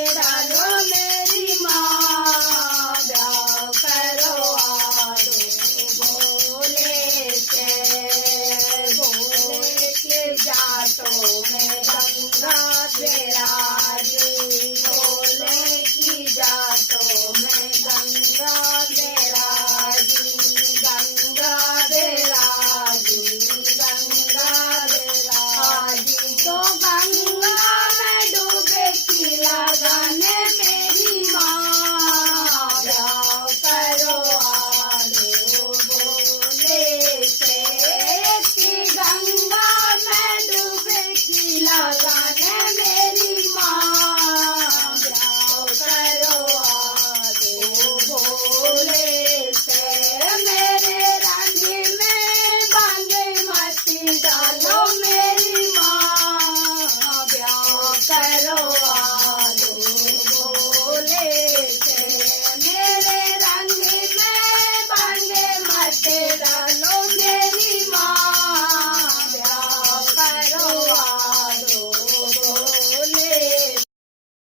डालो मेरी माँ, ब्याह करवा दो भोले से। भोले के जाटों में गंगा विराजी, भोले की जाटों में गंगा विराजी, गंगा विराजी, गंगा विराजी। तो गंगा में डुबकी लगाने मेरी माँ, ब्याह करवा दो भोले से। कि गंगा में डुबकी लगाने मेरी माँ, ब्याह करवा दो भोले से। मेरे रंग में भंग मत डालो मेरी माँ, ब्याह करवा